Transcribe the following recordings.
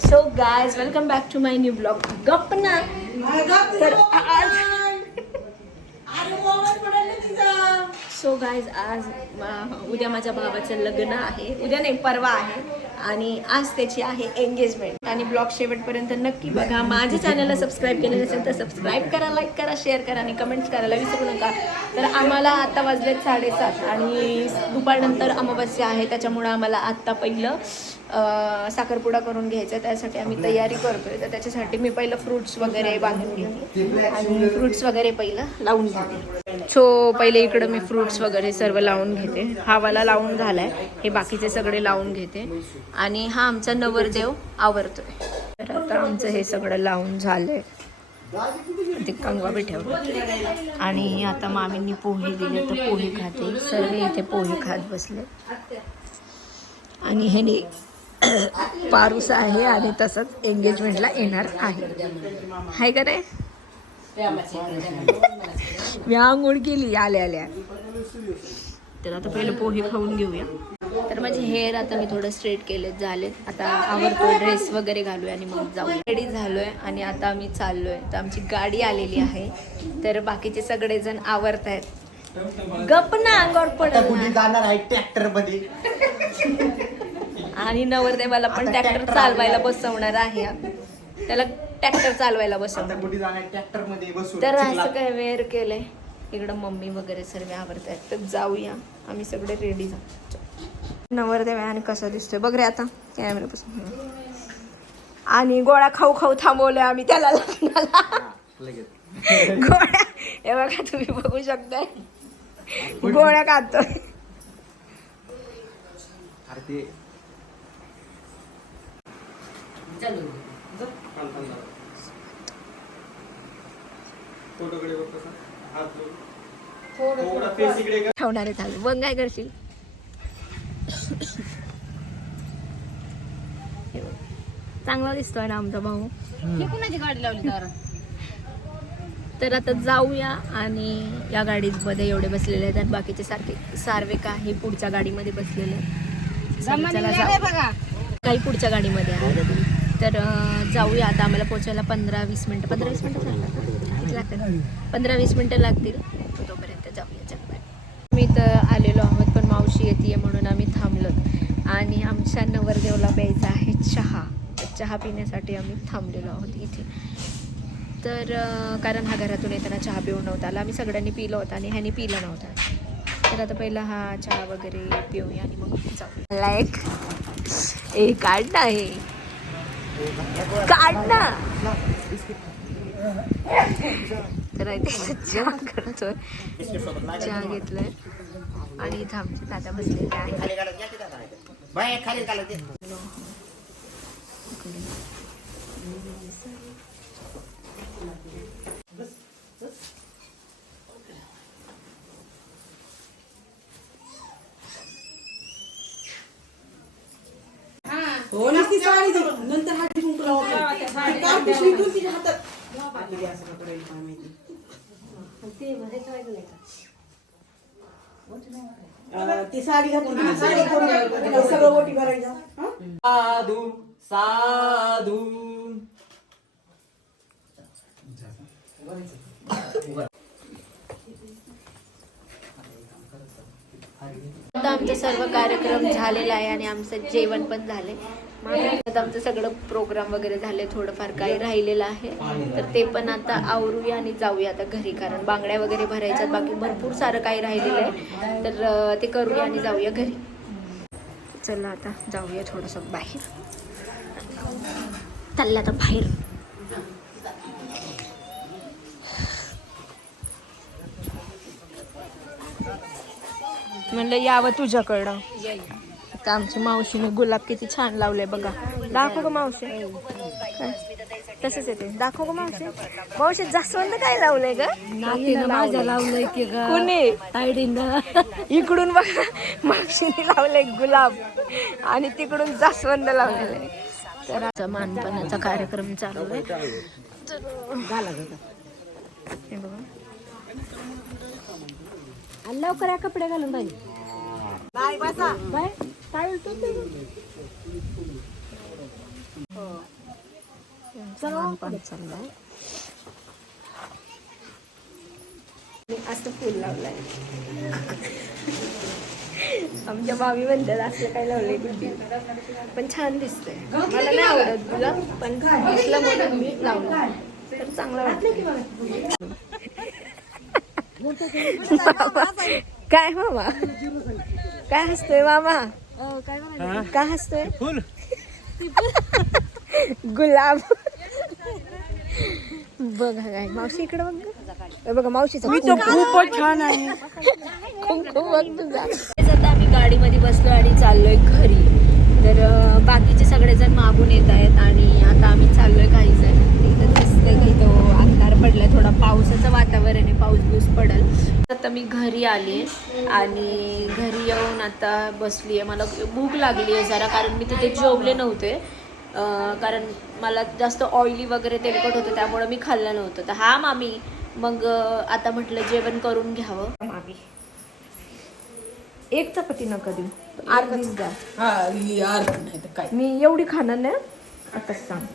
So guys welcome back to my new blog गप्पना. तर आज सो गाइज आज उद्या माझ्या भावाचं लग्न आहे. उद्या नाही, परवा आहे. आणि आज त्याची आहे एंगेजमेंट. आणि ब्लॉग शेवटपर्यंत नक्की बघा. माझ्या चॅनलला सबस्क्राईब केलं नसेल तर सबस्क्राईब करा, लाईक करा, शेअर करा आणि कमेंट्स करायला विसरू नका. तर आम्हाला आता वाजलेत 7:30 आणि दुपारनंतर अमावस्या आहे. त्याच्यामुळं आम्हाला आत्ता पहिलं साखरपुडा करून घ्यायचा. त्यासाठी आम्ही तयारी करतोय. तर त्याच्यासाठी मी पहिलं फ्रूट्स वगैरे बांधून घेते आणि फ्रूट्स वगैरे पहिलं लावून घेते. सो पहिले इकडं मी फ्रूट्स वगैरे सर्व लावून घेते. हा वाला लावून झालाय, हे बाकीचे सगळे लावून घेते. आणि हा आमचा नवरदेव आवरतोय. तर आता आमचं हे सगळं लावून झालंय. ते कंगवा बी ठेवलं आणि आता मामींनी पोहे दिले तर पोहे खाते. सर्व इथे पोहे खात बसले. आणि ह्याने पारूस आहे आणि तसंच एंगेजमेंटला येणार आहे. हाय का रे? मी आंघोळ केली आल्या आल्या. तर आता पहिलं पोहे खाऊन घेऊया. तर माझे हेअर आता मी थोडं स्ट्रेट केलेत, झालेत. आता आवरतोय, ड्रेस वगैरे घालूया आणि मग जाऊ. रेडी झालोय आणि आता आम्ही चाललोय. तर आमची गाडी आलेली आहे. तर बाकीचे सगळेजण आवरतायत. गप ना, अंगावर पडत जाणार आहे ट्रॅक्टर मध्ये. आणि नवरदेवाला पण ट्रॅक्टर चालवायला बसवणार आहे. त्याला ट्रॅक्टर चालवायला बसवणार. ट्रॅक्टर मध्ये बसून तर असं काय वेअर केलंय. इकडं मम्मी वगैरे सर्व आवडतायत. तर जाऊया, आम्ही सगळे रेडी झालो. नवरदेव आणि कसं दिसतोय बघ रे आता कॅमेऱ्यापासून. आणि गोळा खाऊ खाऊ थांबवलंय आम्ही त्याला लग्नाला. गोळ्या हे बघा, तुम्ही बघू शकताय गोळ्या खातोय. ठेवणारे चालू. मग काय करशील? चांगला दिसतोय ना आमचा भाऊ. कुणाची गाडी लावली तर आता जाऊया. आणि या गाडीमध्ये एवढे बसलेले आहेत. आणि बाकीचे सार्विक आहे पुढच्या गाडीमध्ये बसलेले आहेत. काही पुढच्या गाडीमध्ये आहे. तर जाऊया आता. आम्हाला पोचायला 15-20 मिनटं 15-20 मिनटं लागतात. 15-20 मिनटं लागतील. तोपर्यंत जाऊया. चल मी तर आलेलो आहोत, पण मावशी येते म्हणून आम्ही थांबलो. आणि आमच्या नवरदेवला प्यायचा आहे चहा. चहा पिण्यासाठी आम्ही थांबलेलो आहोत इथे. तर कारण हा घरातून येताना चहा पिऊन नव्हता आला. आम्ही सगळ्यांनी पिलो होता आणि ह्यानी पिला नव्हता. तर आता पहिला हा चहा वगैरे पिऊया आणि मग जाऊ. लाईक ए काढ ना, हे काढ ना. तर चहा करतोय. चहा घेतलाय आणि इथं आमचे दादा बसलेले आहे. नंतर हाती कुंकू हातात. ती साडी घातली सगळं ओटी भरायचं. साधू साधू. आता आमचा सर्व कार्यक्रम झालेला आहे आणि आमचं जेवण पण झाले. आता आमचं सगळं प्रोग्राम वगैरे झाले. थोडंफार काही राहिलेलं आहे. तर ते पण आता आवरूया आणि जाऊया आता घरी. कारण बांगड्या वगैरे भरायच्यात, बाकी भरपूर सारं काही राहिलेलं आहे. तर ते करूया आणि जाऊया घरी. चला आता जाऊया थोडंसं बाहेर. चाललं आता बाहेर. म्हणलं यावं तुझ्याकडं. आता आमच्या मावशीने गुलाब किती छान लावले बघा. दाखव ग मावशी. तसंच येते. दाखव ग मावशी. मावशी जास्वंद काय लावलंय ग? माझ्या लावलंय की कुणी? इकडून बघा मावशीने लावलंय गुलाब आणि तिकडून जास्वंद लावलेलं आहे. तर आता मानपणाचा कार्यक्रम चालू आहे. हे बघा लवकर कपडे घालून पाहिजे. नाही बसा. बाय काय हो पाणी चाललंय. असं फुल लावलंय. आमच्या मामी म्हणतात असलं काय लावलंय गुड्डी, पण छान दिसतंय. मला नाही आवडत गुलाब, पण दिसलं म्हणून मी लावलं तर चांगलं वाटतं. काय मामा, काय हसतोय मामा, काय हसतोय? गुलाब. बघा काय मावशी इकडे बघ, बघा मावशीचा खूपच छान आहे. आता आम्ही गाडीमध्ये बसलो आणि चाललोय घरी. तर बाकीचे सगळेजण मागून येत आहेत आणि आता आम्ही चाललोय. काही जण इथं दिसतंय की तो अंधार पडलाय, थोडा पावसाचं वातावरण आहे, पाऊस बिऊस पडल. आता मी घरी आली आणि घरी येऊन आता बसली आहे. मला भूक लागली आहे जरा, कारण मी तिथे जेवले नव्हते, कारण मला जास्त ऑइली वगैरे तेलकट होतं, त्यामुळे मी खाल्लं नव्हतं. तर हा मामी, मग आता म्हटलं जेवण करून घ्यावं. मामी एक चपाती नका देऊ, अर्धीच द्या. मी एवढी खाणार नाही आताच सांग.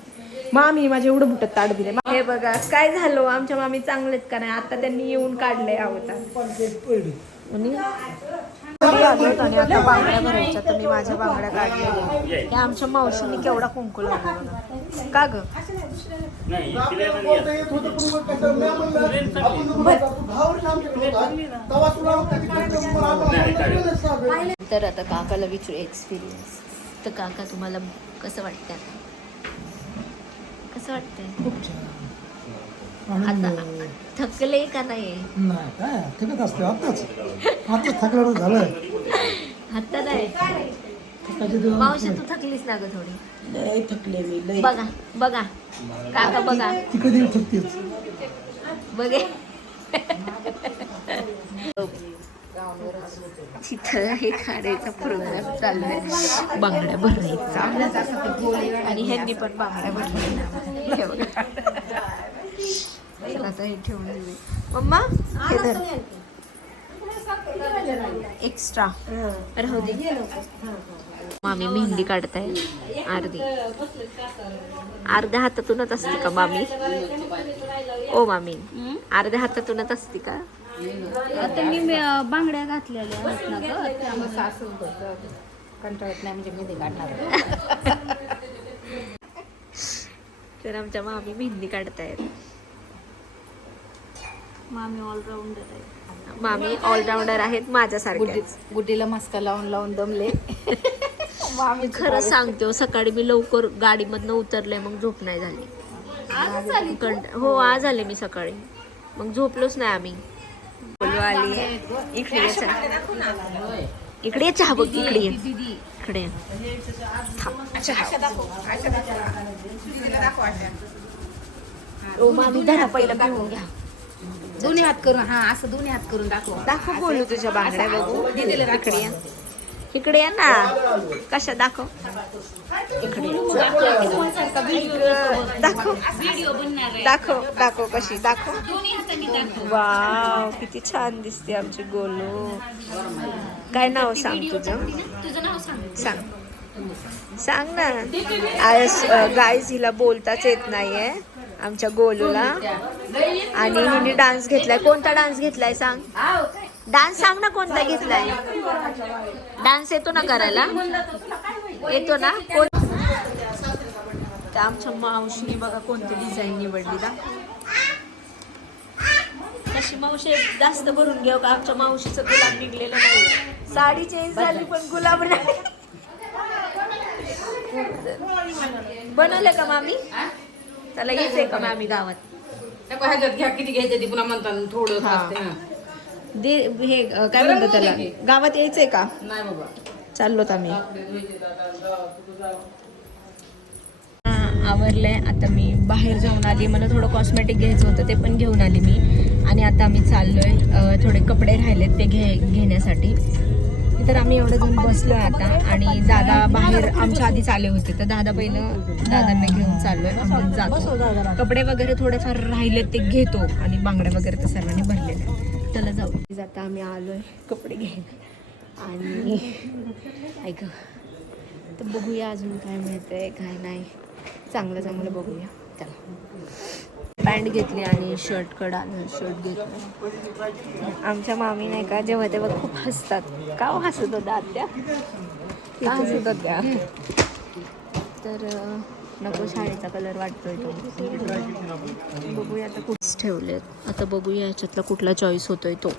मामी माझे एवढं बुटत ताट दिले. हे बघा काय झालं, आमच्या मामी चांगलेत का नाही, आता त्यांनी येऊन काढले आवतात. आणि आता बांगड्या भरायच्या, तर मी माझ्या बांगड्या काढलेल्या. त्या आमच्या मावशीने केवढा कुंकू लावला बघा. का ग तर आता काकाला विचारू एक्सपिरियन्स. तर काका तुम्हाला कसं वाटतंय, कसं वाटतंय? आता थकले का नाही? नाही काय थकत असते आताच थकलं झालं. आता नाही मावशी, तू थकलीस ना ग थोडी? लय थकले मी लय. बघा बघा काका बघा, ती कधी थकतेच. बघे तिथं हे खाण्याचा प्रोग्राम चालू आहे, बांगड्या भरायचा. आणि ह्यांनी पण बांगड्या भरलेल्या. हे बघा आता हे ठेवून दिले. मम्मा हे धर एक्स्ट्रा राहू दे. मामी मेहंदी काढताय अर्धी, अर्ध्या हातातूनच असते का मामी? ओ मामी, अर्ध्या हातातूनच असते का? आता मी बांगड्या घातलेल्या आहेत ना ग, त्यामुळे सासू कंटाळत नाही म्हणजे मेहंदी काढणार. तर आमच्या मामी मेहंदी काढतायत. मामी ऑलराऊंडर आहे. मामी ऑलराऊंडर आहेत माझ्यासारख्याच. गुड्डीला मस्का लावून लावून दमले. मी खरं सांगते, सकाळी मी लवकर गाडीमधनं उतरले, मग झोप नाही झाली. हो आज आले मी सकाळी, मग झोपलोच नाही आम्ही. बोलू आली इकडे ये, इकडे चहा बघ, इकडे ये, इकडे ये. ओ मामी धरा पहिलं पिऊन घ्या. दोन्ही हात करून, हा असं दोन्ही हात करून दाखव. दाखव बोलू तुझ्या बांगड्या बघू. इकडे या, इकडे या ना. कशा दाखव, इकडे दाखव, दाखव दाखव कशी दाखव. वाव किती छान दिसते आमची गोलू. काय नाव सांग तुझं? सांग सांग ना. गाईज हिला बोलताच येत नाहीये आमच्या गोलूला. आणि हिने डान्स घेतलाय. कोणता डान्स घेतलाय सांग? डान्स सांग ना, कोणता घेतलाय? डान्स येतो ना करायला? येतो ना? कोण? तर आमच्या मावशीने बघा कोणती डिझाईन निवडली ना. तशी मावशी जास्त भरून घेऊ का? आमच्या मावशीचं गुलाब निघलेलं नाही. साडी चेंज झाली पण गुलाब नाही. बनवलं का मामी? त्याला यायचंय का मामी गावात? किती घ्यायचं ते पुन्हा म्हणतात थोडं असते. दे हे काय म्हणतात त्याला, गावात यायचंय का? नाही बाबा, चाललोत आम्ही. आवरलंय आता. मी बाहेर जाऊन आली, मला थोडं कॉस्मेटिक घ्यायचं होतं, ते पण घेऊन आली मी. आणि आता आम्ही चाललोय. थोडे कपडे राहिलेत ते घेण्यासाठी. तर आम्ही एवढं जण बसलोय आता. आणि दादा बाहेर आमच्या आधीच आले होते, तर दादा पहिलं दादांना घेऊन चाललोय. आपण जातो, कपडे वगैरे थोडेफार राहिलेत ते घेतो, आणि बांगड्या वगैरे तर सर्वांनी भरलेल्या. त्याला जाऊ. आता आम्ही आलोय कपडे घ्यायला. आणि ऐक, तर बघूया अजून काय मिळतंय काय नाही. चांगलं चांगलं बघूया. पॅन्ट घेतली आणि शर्ट कडानं शर्ट घेतलं. आमच्या मामी नाही का जेव्हा तेव्हा खूप हसतात. का हो हसत होत्या आत्या? का हसत होत्या? तर नको शाळेचा कलर वाटतोय तो. बघूया आता कुठेच ठेवलेत. आता बघूया याच्यातला कुठला चॉईस होतोय तो.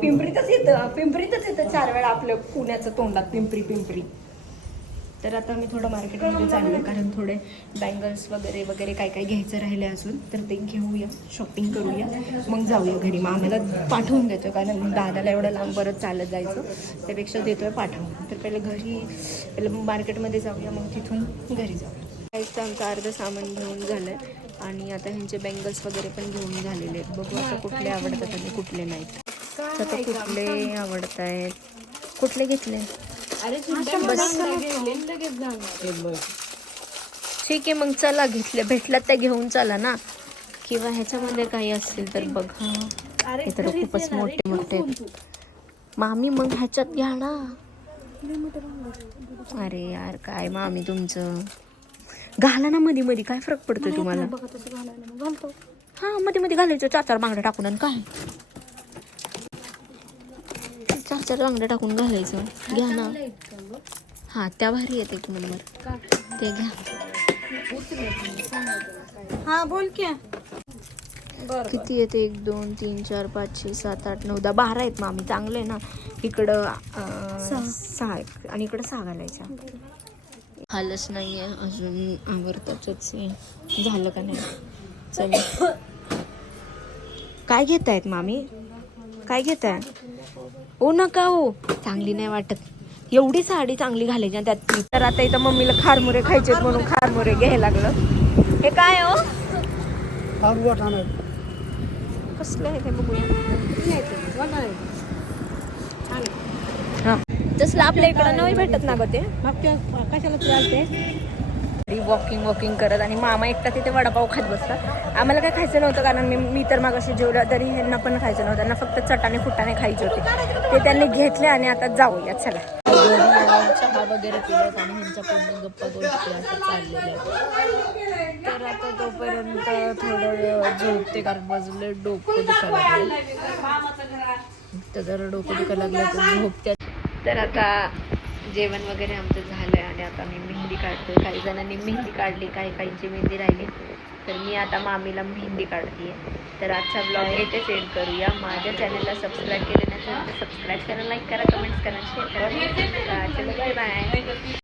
पिंपरीतच येतं 4 वेळा आपलं पुण्याचं तोंडात पिंपरी. तर आता मी थोडं मार्केटमध्ये चालले कारण थोडे बँगल्स वगैरे काय घ्यायचं राहिले असून तर ते घेऊया, शॉपिंग करूया, मग जाऊया घरी. मग आम्हाला पाठवून देतोय कारण दादाला एवढं लांब परत चालत जायचं त्यापेक्षा देतोय पाठवून. तर पहिले मार्केटमध्ये जाऊया, मग तिथून घरी जाऊया. काहीच तर आमचं अर्ध सामान घेऊन झालंय आणि आता ह्यांचे बँगल्स वगैरे पण घेऊन झालेले आहेत. बघू आता कुठले आवडतात आणि कुठले नाहीत. आता कुठले आवडत आहेत, कुठले घेतले? बस ठीक आहे, मग चला घेतले भेटलात त्या घेऊन चला ना. किंवा ह्याच्यामध्ये काही असतील तर बघा. हे तर खूपच मोठे आहेत. मामी मग ह्याच्यात घ्या ना. अरे यार काय मामी तुमचं. घाला ना मध्ये काय फरक पडतोय तुम्हाला? हा मध्ये घालायचं 4 बांगड्या टाकून. आणि काय 4 बांगड्या टाकून घालायचं. घ्या ना. हा त्या भारी आहेत 1 नंबर. ते घ्या. हा बोल क्या. किती येते? 1 2 3 4 5 6 7 8 9 10 12 आहेत मामी. चांगलं आहे ना. इकडं 6 आहेत आणि इकडं 6 घालायच्या. हालच नाही आहे अजून, आवडताच आहे. झालं का नाही? चल काय घेत आहेत मामी? काय घेत आहे? हो नका हो, चांगली नाही वाटत. एवढी साडी चांगली घालायची आणि त्यात. तर आता इथं मम्मीला खारमुरे खायचे म्हणून खारमुरे घ्यायला लागलं. हे काय हो? कसलं आहे ते बघूया. हा जसलं आपल्या इकडं नाही भेटत ना ग ते. कशाला चालते? वॉकिंग करत आणि मामा एकटा तिथे वडापाव खात बसतात. आम्हाला काय खायचं नव्हतं कारण मी तर मागाशी जेवलं तरी ह्यांना पण खायचं नव्हतं. त्यांना फक्त चटाने फुटाने खायचे होते. ते त्यांनी घेतले आणि आता जाऊया चला. चहा वगैरे पिलेत आणि ह्यांच्याकडून गप्पा गोष्टी असं चाललेल्या आहेत. तर आता तोपर्यंत थोडं वेळ झोपते कारण बाजूला डोकं दुखायला लागलं. तर जरा डोकं दुखायला लागलं तर झोपते. तर आता जेवण वगैरे आमचं झालं आहे आणि आता मी मेहंदी काढते. काही जणांनी मेहंदी काढली, काहींची मेहंदी राहिली. तर मी आता मामीला मेहंदी काढते आहे. तर आजचा ब्लॉग येथेच एंड करूया. माझ्या चॅनलला सबस्क्राईब केले नसेल तर सबस्क्राईब करा, लाईक करा, कमेंट्स करा, शेअर करा. चलो बाय बाय.